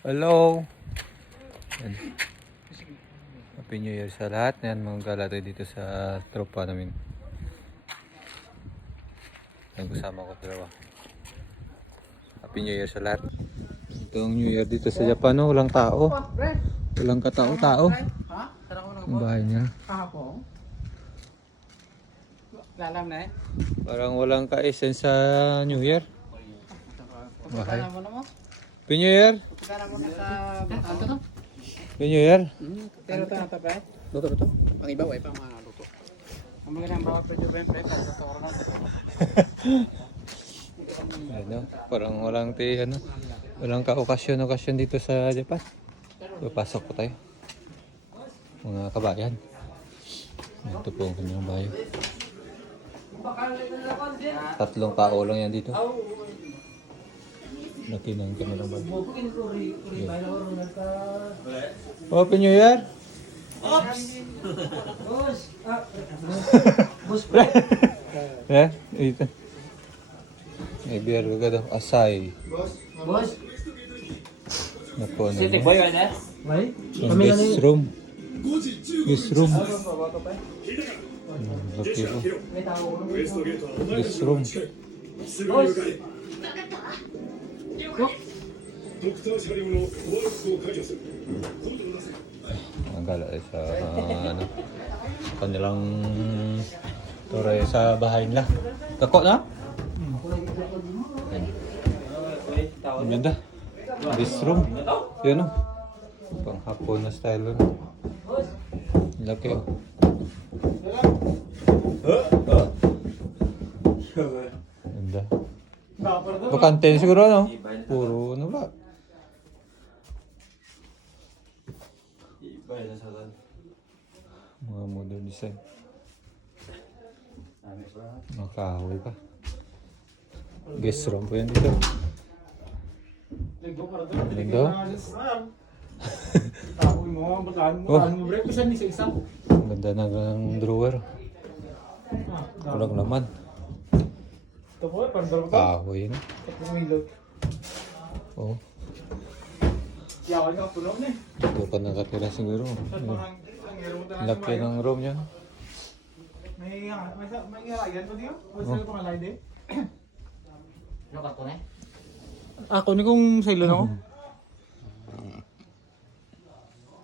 Hello! Yan. Happy New Year sa lahat. Yan, mga galate dito sa tropa namin. Yan, kasama ko dalawa. Happy New Year sa lahat. Itong New Year dito sa Japan, no? walang tao. Walang katao-tao. Ang bahay niya. Kahapon? Lalam na eh. Parang walang ka-essence sa New Year. Bahay. Happy New Year! Pagkana mo na sa... Ano to? Happy New Year! Pero ito na pre. Luto, luto. Ang iba, way pa mga luto. Ang mga nang bawat pwede ba, pre? Pag sa na. Ano, parang walang ti, ano, walang ka-okasyon-okasyon dito sa Japan. Papasok po tayo. Mga kabayan. Ito po ang kanyang bayo. Tatlong tao lang yan dito. Laki ng kanilang bayo. Happy New Year! Eh, ito. May beer ka daw. Asay. Boss? Naku, ano na. boy, ano? May? Ang guest room. Guest room. Hmm, Laki ko. Guest room. Boss? Nagala sa uh, ano, kanilang tore sa bahay nila. Kako na? Ang ganda. This room. Yun oh. o. Pang hapon na style nun. Laki o. Ganda. Bakante siguro no? Puro ano ba? Mga modern design. Mga kahoy pa. Guest room po yan dito. Ang ganda. Mo, mo, ni sa isa. Ang na ng drawer. Walang laman. Ito po, parang dalawa to. Kahoy na. Tatlong milot. Oh, na eh. dito ka nakatira siguro. Yun. Laki ng room niya. May, ah, may, may hirayan po? May Oh. sa'yo pang alay din? Ano ka to na? Ako ni kung sa ilo no?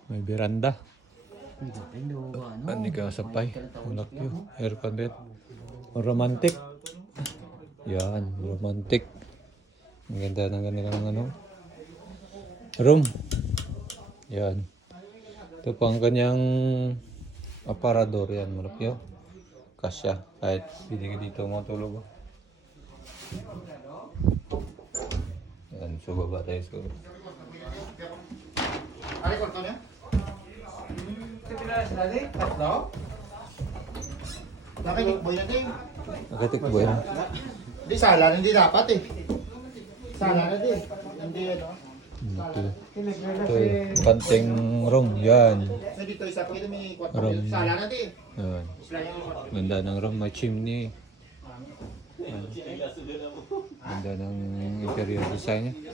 May veranda. Ano ba? Ano? Hindi ka sapay. Laki oh. Aircon bed. Romantic. Yan, romantic. Ang ganda ng kanilang ano. Room. Yan. Ito pa ang kanyang aparador yan. Malaki oh. Kasya. Kahit hindi ka dito matulog oh. Yan, so baba tayo sa Ay, kwarto niya? Kasi na sila din? Tatlo? Nakinig boy na din. Nakatik ba yan? Hindi sala, hindi dapat eh. Sala na din. Hindi ano. Ito. Ito, kasi... kanting room. Yan. So dito isa pa kita may kwarto. Aram. Sala na din. Yan. Ganda ng room, may chimney. Yan. Ganda ng interior design niya.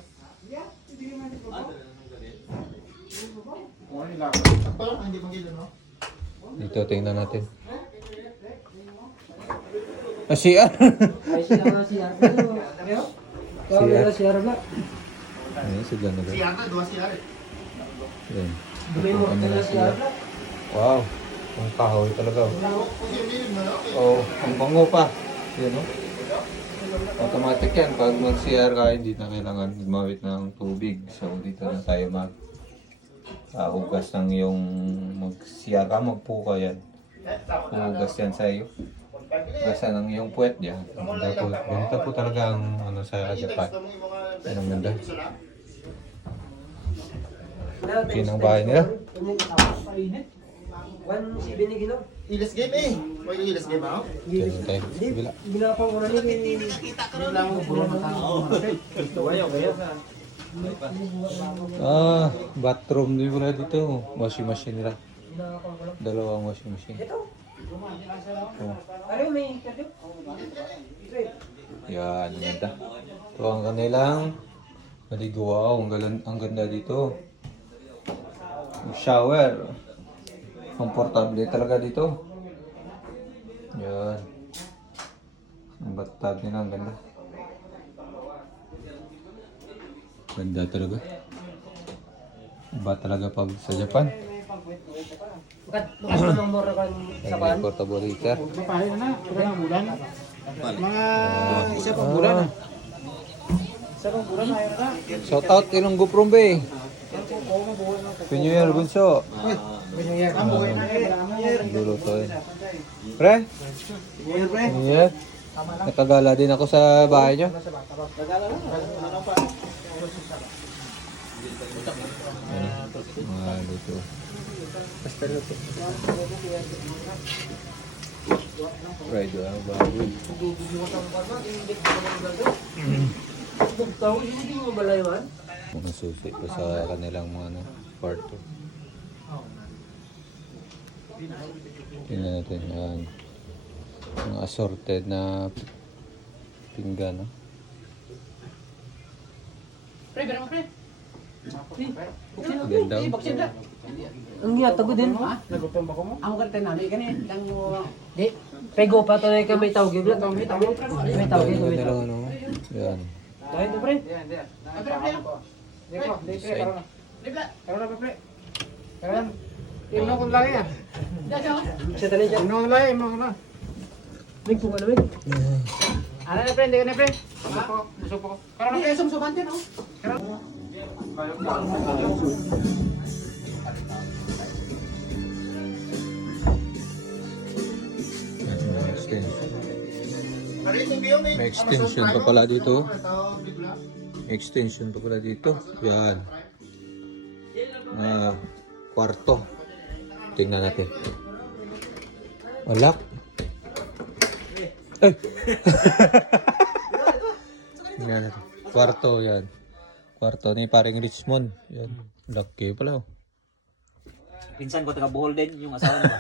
Oh, nila. Sakto lang, hindi magilo no? Dito, tingnan natin. Ah, CR! Ay, sila na CR. Na siya na. Ayan, sila na Si Ata, dua si Ata. Yan. Dumi mo Ang ka na kanila siya. CR. Wow! Ang kahoy talaga. oh. Oh, ang bango pa. Yan oh. Automatic yan. Pag mag-CR ka, hindi na kailangan gumamit ng tubig. So, dito na tayo mag uh, hugas ng yung mag-CR ka, magpuka yan. Hugas yan sa iyo. Hugasan ng yung puwet. Ganito po, ganito po talaga ang ano sa Japan. Yan ang ganda. Yun ang bahay nila. One si Benigino. Ilis game eh. May ilis game ako. Diyan tayo. Bila. Ginapang ko na ni Hindi lang mo, puro na tao. Ayaw. Ah, bathroom din pala dito. Washing machine nila. Dalawang washing machine. Ito. Oh. Yan, ang ganda. Ito ang kanilang Maligo, wow, ang, galan, ang ganda dito. Shower. Komportable talaga dito. Yan. Ang bathtub nila, ang ganda. Ganda talaga. Iba talaga pag sa Japan. Bukat, bukas ko lang mura kan sa May portable heater. Mapahay na na. Bulan. Mga isa pang bulan. Isa pang bulan. Ayun na. Shout out Ilonggo Prombe. Pinyuyer Bunso. Ang buhay na eh. Dulo to eh. Pre? Pinyuyer? Nakagala din ako sa bahay nyo. Ayan, Mga luto. Fried ah, baboy. Bugtaw, hindi mo balaywan. Mga susi pa sa kanilang mga ano, kwarto. Tingnan natin yan. Mga assorted na pinggan. No? Pre, pero mo pre. Ganda. Ang yata ko din. Nagutom ba ko mo? Ang karte na, may kanin. Lang mo. Di, pego pa to na ka may tawag. May tawag, may tawag. May tawag, lang ano. Yan. Dahil to pre. Yan, yan. Pre, pre. Di ko, di pre. Karoon na. Pre. Na. Karoon. Imo ko lang yan. Siya tali dyan. Imo lang, imo ko lang. May kung ano, may. Ano na pre, ka na pre. Po, busog po. Karoon na pre, sumsuman din oh. Karoon. Extension. May extension pa pala dito. May extension pa pala dito. Yan. Ah, kwarto. Tingnan natin. Walak. Ay! Tingnan natin. Kwarto yan. Kwarto ni paring Richmond. Yan. Laki pala oh. Pinsan ko taga Bohol din, yung asawa niya.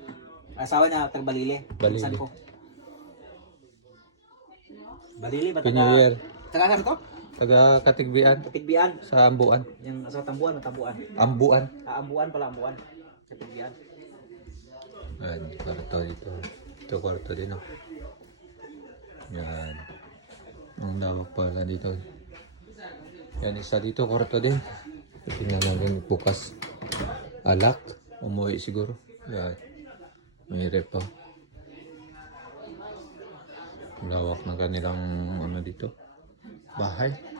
asawa niya taga Balili. Balili. Pinsan ko. Balili ba Happy taga? Year. Taga saan to? Taga Katigbian. Katigbian. Sa Ambuan. Yung asawa Tambuan o Tambuan? Ambuan. Ah, Ambuan pala, Ambuan. Katigbian. Yan, kwarto dito. Ito kwarto din, oh. Yan. Ang lawak pala dito. Yan, isa dito, kwarto din. Tingnan natin bukas. Alak. Umuwi siguro. Yan. May rep pa. Lawak ng kanilang ano dito. Bahay.